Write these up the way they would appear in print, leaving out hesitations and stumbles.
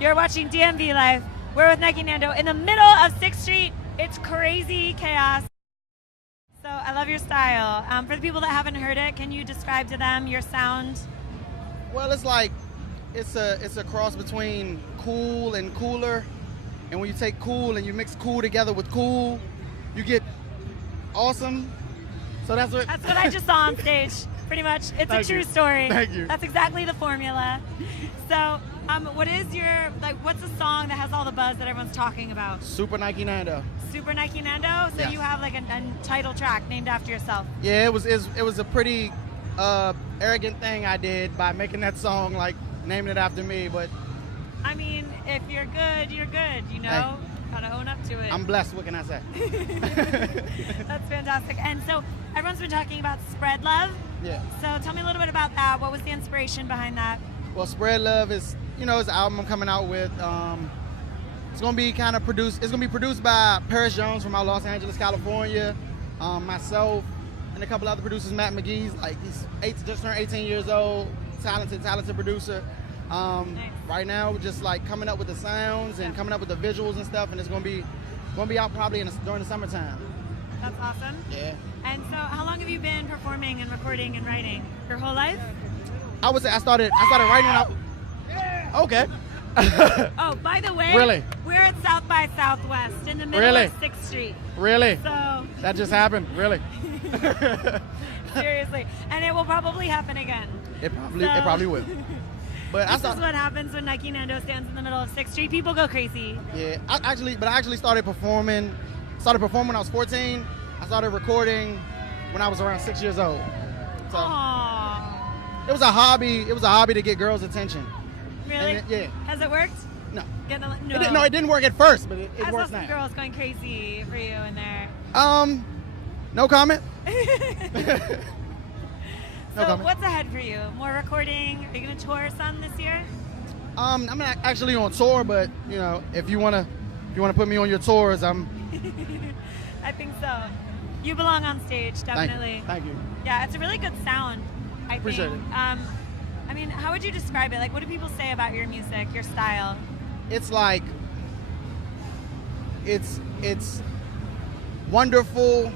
You're watching DMV Live. We're with Nike Nando in the middle of 6th Street. It's crazy chaos. So I love your style. For the people that haven't heard it, can you describe to them your sound? Well, it's like it's a cross between cool and cooler. And when you take cool and you mix cool together with cool, you get awesome. So that's what I just saw on stage. Pretty much, it's a true story. Thank you. That's exactly the formula. So, what is your what's the song that has all the buzz that everyone's talking about? Super Nike Nando. Super Nike Nando. So Yes. you have like a title track named after yourself. Yeah, it was a pretty arrogant thing I did by making that song, like naming it after me. But I mean, if you're good, you're good. You know, hey, gotta own up to it. I'm blessed. What can I say? That's fantastic. And so everyone's been talking about Spread Love. Yeah. So tell me a little bit about that. What was the inspiration behind that? Well, Spread Love is, it's an album I'm coming out with. It's gonna be kind of produced. It's gonna be produced by Paris Jones from out Los Angeles, California, myself, and a couple other producers. Matt McGee's he's just turned 18 years old. Talented producer. Nice. Right now, we're just like coming up with the sounds and coming up with the visuals and stuff, and it's gonna be out probably during the summertime. That's awesome. Yeah. And so, how long have you been performing and recording and writing? Your whole life? I would say I started writing out. Okay. Oh, by the way, Really? We're at South by Southwest in the middle Really? of 6th Street. Really? So That just happened. Really? seriously, and it will probably happen again. It probably will. But This is what happens when Nike Nando stands in the middle of 6th Street. People go crazy. Yeah, I actually started performing. When I was 14. I started recording when I was around 6 years old. So Aww. it was a hobby. It was a hobby to get girls' attention. Really? Yeah. Has it worked? No. No. It didn't work at first, but it I saw works some now. girls going crazy for you in there. No comment. So what's ahead for you? More recording? Are you going to tour some this year? I'm not actually on tour, but if you wanna put me on your tours, I'm. I think so. You belong on stage, definitely. Thank you. Yeah, it's a really good sound, I Appreciate think. it. I mean, how would you describe it? Like, what do people say about your music, your style? It's like it's wonderful,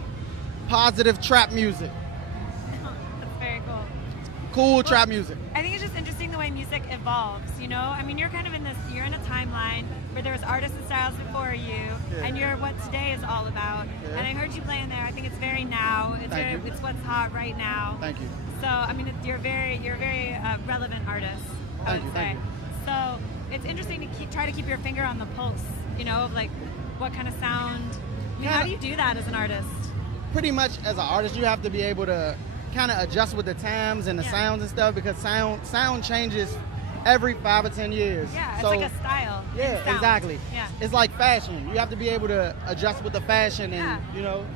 positive trap music. That's very cool. Cool trap music. I think it's just interesting the way music evolves, I mean, you're kind of you're in a timeline where there was artists and styles before you, and you're what today is all about. Yeah. And I heard you play in there. I think it's very now. It's what's hot right now. Thank you. So, I mean, you're a very relevant artist, I would say. Thank you. So it's interesting to try to keep your finger on the pulse, of like what kind of sound. I mean, how do you do that as an artist? Pretty much as an artist, you have to be able to kind of adjust with the times and the sounds and stuff, because sound changes every 5 or 10 years. Yeah, it's so, like a style. Yeah, in sound. exactly. Yeah. It's like fashion. You have to be able to adjust with the fashion and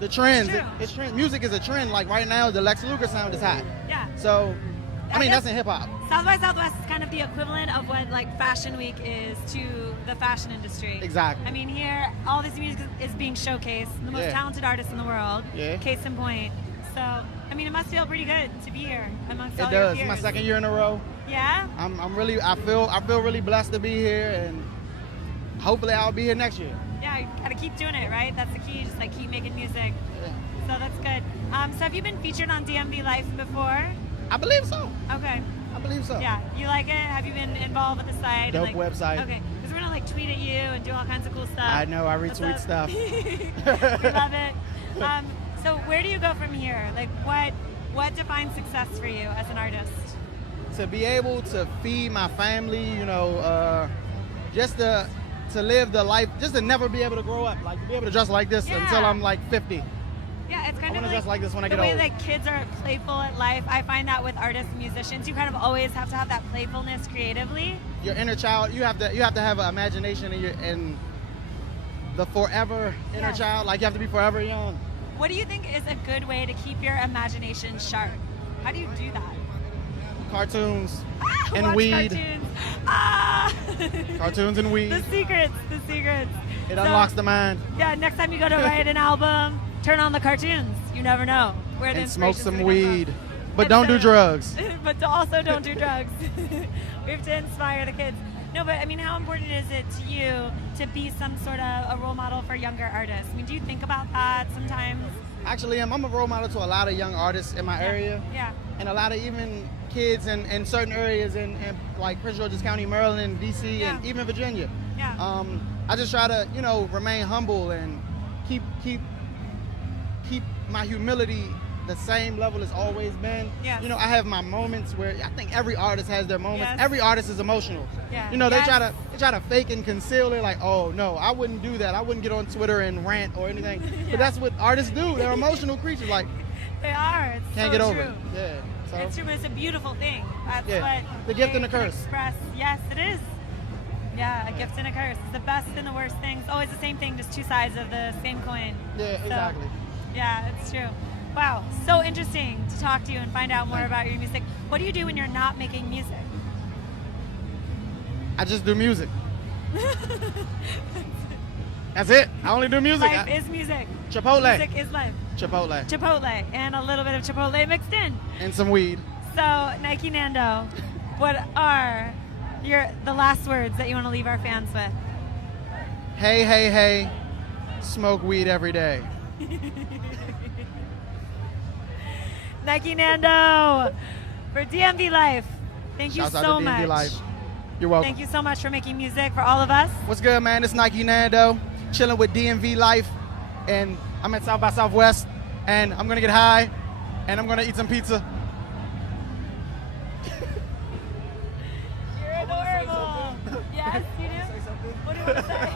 the trends. True. It's trend. Music is a trend. Like right now, the Lex Luger sound is hot. Yeah. So, I mean, guess that's in hip hop. South by Southwest is kind of the equivalent of what like Fashion Week is to the fashion industry. Exactly. I mean, here all this music is being showcased. The most talented artists in the world. Yeah. Case in point. So, I mean, it must feel pretty good to be here amongst all It your does. peers. My second year in a row. Yeah. I feel really blessed to be here, and hopefully I'll be here next year. Yeah, you gotta keep doing it, right? That's the key. Just like keep making music. Yeah. So that's good. So have you been featured on DMV Life before? I believe so. Okay. I believe so. Yeah, you like it? Have you been involved with the site? Dope and, website. Okay, because we're gonna like tweet at you and do all kinds of cool stuff. I know. I What's retweet up? stuff. We love it. So where do you go from here? Like, what defines success for you as an artist? To be able to feed my family, just to live the life, just to never be able to grow up, like to be able to dress like this until I'm like 50. Yeah, it's kind I of want to dress like this when I get the way old. that kids are playful at life. I find that with artists and musicians, you kind of always have to have that playfulness creatively. Your inner child, you have to have an imagination and the forever inner child. Like you have to be forever young. What do you think is a good way to keep your imagination sharp? How do you do that? Cartoons and Watch weed. Cartoons. Cartoons and weed. The secrets. It unlocks the mind. Yeah, next time you go to write an album, turn on the cartoons. You never know where the And smoke inspiration's some gonna come weed. from. But don't do drugs. But also don't do drugs. We have to inspire the kids. No, but I mean, how important is it to you to be some sort of a role model for younger artists? I mean, do you think about that sometimes? Actually, I'm a role model to a lot of young artists in my area. Yeah. And a lot of even kids in certain areas in like Prince George's County, Maryland, DC, Yeah. and even Virginia. Yeah. I just try to, remain humble and keep my humility the same level it's always been. Yes. I have my moments where I think every artist has their moments. Yes. Every artist is emotional. Yeah. They Yes. try to fake and conceal it, like, oh no, I wouldn't do that. I wouldn't get on Twitter and rant or anything. Yeah. But that's what artists do. They're emotional creatures. Like, They are. It's can't so get over true. it. Yeah. So It's true, but it's a beautiful thing. That's Yeah. what The gift they and the can curse. Express. Yes, it is. Yeah, a gift and a curse. It's the best and the worst things. Always the same thing, just two sides of the same coin. yeah, So, exactly. yeah, it's true. Wow, so interesting to talk to you and find out more Thank you. about your music. What do you do when you're not making music? I just do music. That's it. I only do music. Life is music. Chipotle. Music is life. Chipotle. Chipotle and a little bit of Chipotle mixed in. And some weed. So, Nike Nando, what are the last words that you want to leave our fans with? Hey, hey, hey. Smoke weed every day. Nike Nando for DMV Life. Thank you Shouts out so to DMV much. Life. You're welcome. Thank you so much for making music for all of us. What's good, man? It's Nike Nando, chilling with DMV Life, and I'm at South by Southwest, and I'm gonna get high, and I'm gonna eat some pizza. You're adorable. Yes, you do? What do you want to say?